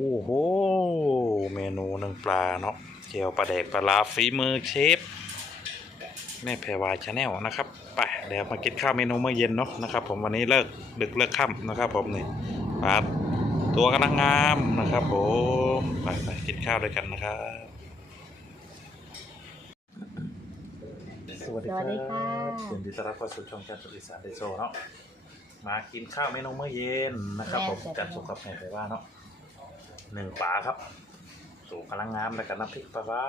โอ้โห เมนูหนึ่งปลาเนาะเจียวปลาแดกปลาลาฝีมือเชฟแม่แพรวายชาแนลนะครับไปเดี๋ยวมากินข้าวเมนูเมื่อเย็นเนาะนะครับ ผมวันนี้เลิกดึกเลิกค่ำนะครับ ผมนี่ปลาตัวกำลังงามนะครับ ผมไปไปกินข้าวด้วยกันนะครับสวัสดีสวัสดีค่ะยินดีต้อนรับเข้าสู่ช่องแกนสุริสานเดโซเนาะมากินข้าวเมนูเมื่อเย็นนะครับ ผมแม่จัดสุขกับแม่ไปว่าเนาะ หนึ่งปลาครับ สูงกำลังงามแล้วกับน้ำพริกปลาร้า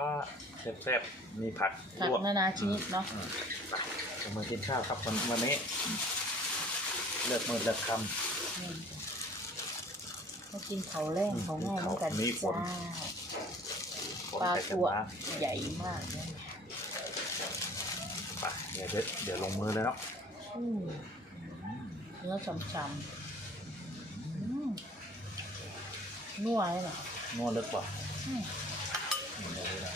แซ่บๆมีผักผักลวกนานาชนิดเนาะอืมไปจะมากินข้าวครับวันวันนี้ เลิกมือเลิกคอืมมากินเขาแรงเขาง่ายเหมือนกันมีผลจ้าำปลาไปกันตัว มาใหญ่มากเลยไปเดี๋ยวเดี๋ยวเดี๋ยวลงมือเลยเนาะอืมเนื้อฉ่ำๆอืม นัวเลยเหรอนวดลึกกว่าอืมอืมเดี๋ยวดูนะ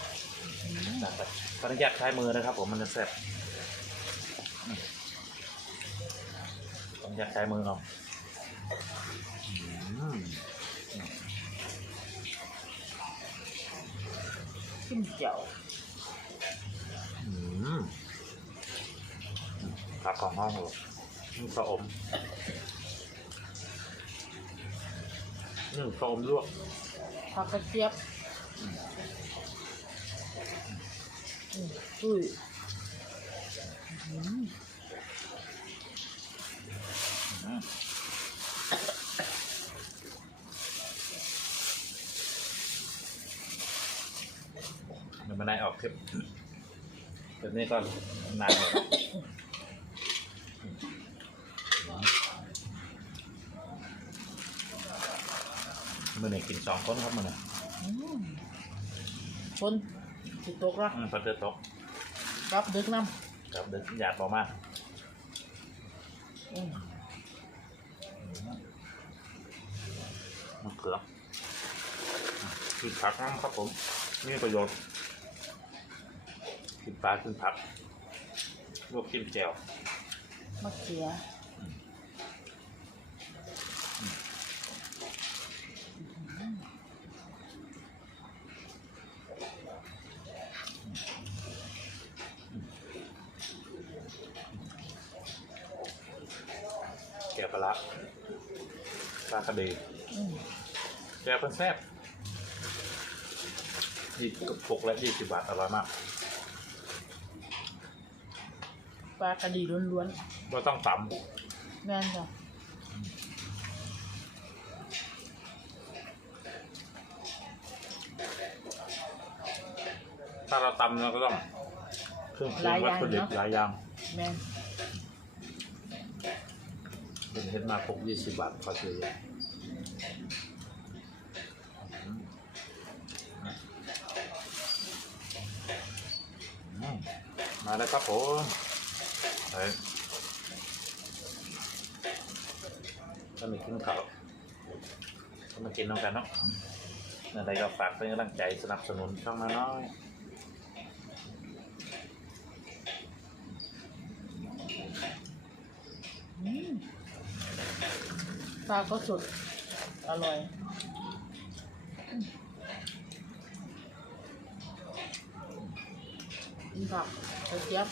อืมจัดไปขออนุญาตใช้มือนะครับ ผมมันจะแซ่บอืมขออนุญาตใช้มือเอาอืมขึ้นเจียวอืมผักของห้องอยู่นึ่งสะอม นึ่งสะอมลวกผักกระเจี๊ยบอืมอุ้ยอืมมันไม่ได้ออกคลิปแบบนี้ก็นานเลย มื่อไหร่กินสองคนครับมื่อไหร่อืมคนสิตกละอืมพัดเดือดตกรับดึกน้ครับเดือดอยากบอกมากำอืมมะเขือกินผักนะครับผมมีประโยชน์กินปลากินผักลวกกินแจ่วมะเขืออ แกวปลาร้า ปลากระเดยอืมแกวเป็นแซ่บยี่กระปุกละยี่สิบบาทอร่อยมากปลากระดีล้วนเราต้องตๆแม่นจ้ะำถ้าเราตำเราก็ต้องเครื่องปรุงวัตถุดิบหลายอย่างแม่น เป็นเห็นมาปุกยี่สิบบาทพอซื้อมมาแล้วครับผมเฮ้ยก็มีกินข้าวก็มากินน้องกันเนาะอะไรก็ฝากเป็นกำลังใจสนับสนุนช่องมาน้อย อืมปลาก็สด อร่อยอืมกินผักกระเจี๊ยบ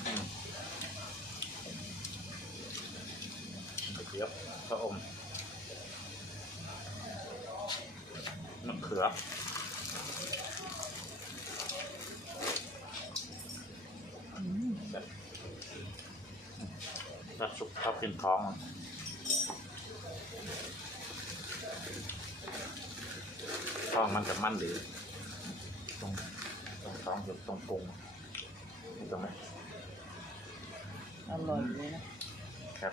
กระเทียบพระอมมะเขืออืมแบบรักสุขภาพกินท้อง ท้องมันกับมันหรือตรงตรงท้องกับตรงพุงนี่ตรงไหนอร่อยเลยนะครับ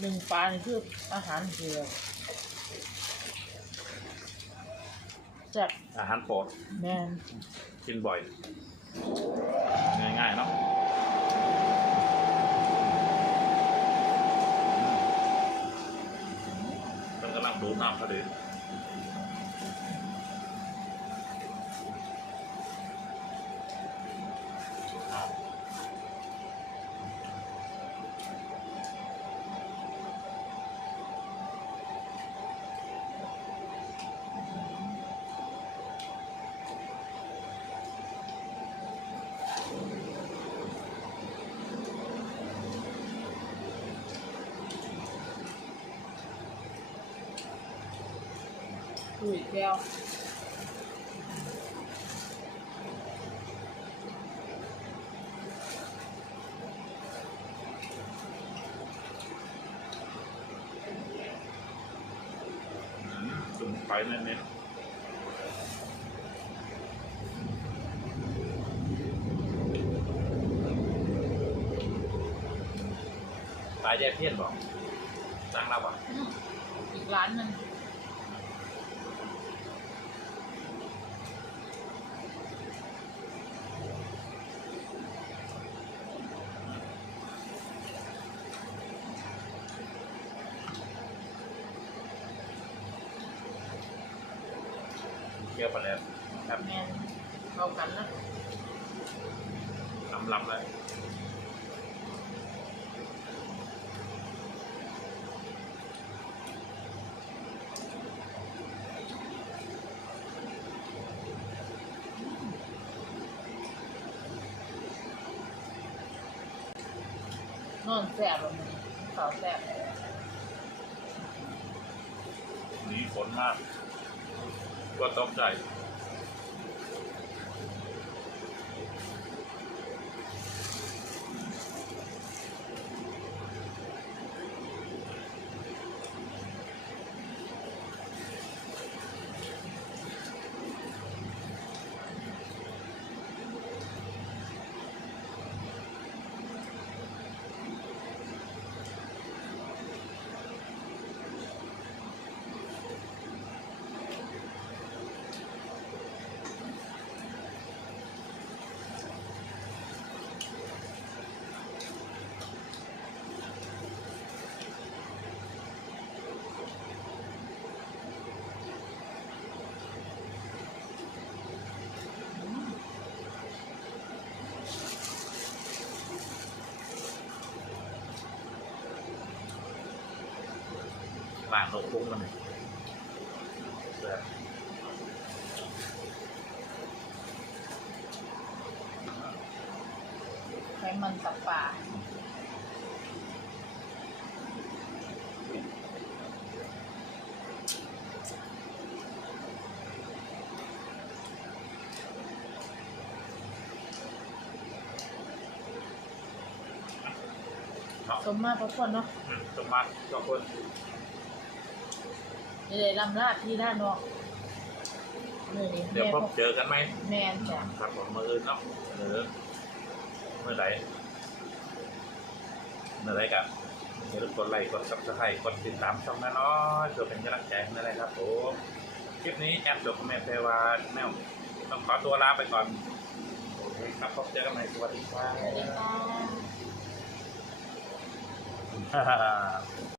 หนึ่งปลานี่คืออาหารเดือวจากอาหารโปรดแมนกินบ่อย ง่ายๆเนาะมันกำลังดูน้ำพอดี อุ้ยแก้วจุ่มไปเน้นๆปลาแย่เพี้ยนบอกสั่งเราบอกอืมอีกร้านหนึง เกี่ยวไปแล้วครับแมนเข้ากันนะลำลำเลยนอนแสบแบบนี้เขาแสบหนีฝนมาก ก็ต้อ งใจล่างนกพุ้งมันนี่แบบไขมันตับปลาเนาะสมมาพระคนเนาะอืมต้องมาทุกคน นี่เลยลำลาดที่ด้านนอกนี่เดี๋ยวแม่พพบเจอกันไหมแมนจ้ะครับผมมืออื่นเนาะหรือเมื่อไหร่เมื่อไหร่กันอย่าลืมกดไลค์กดซับสไครต์กดติดตามช่องน้อยๆเพื่อเป็นกำลังใจให้อะไรครับผมคลิปนี้แอปจบคอมเมนต์ไปว่าแมวต้องขอตัวลาไปก่อนโอเคครับพบเจอกันใหม่สวัสดีครัสวัสดีค่ะบ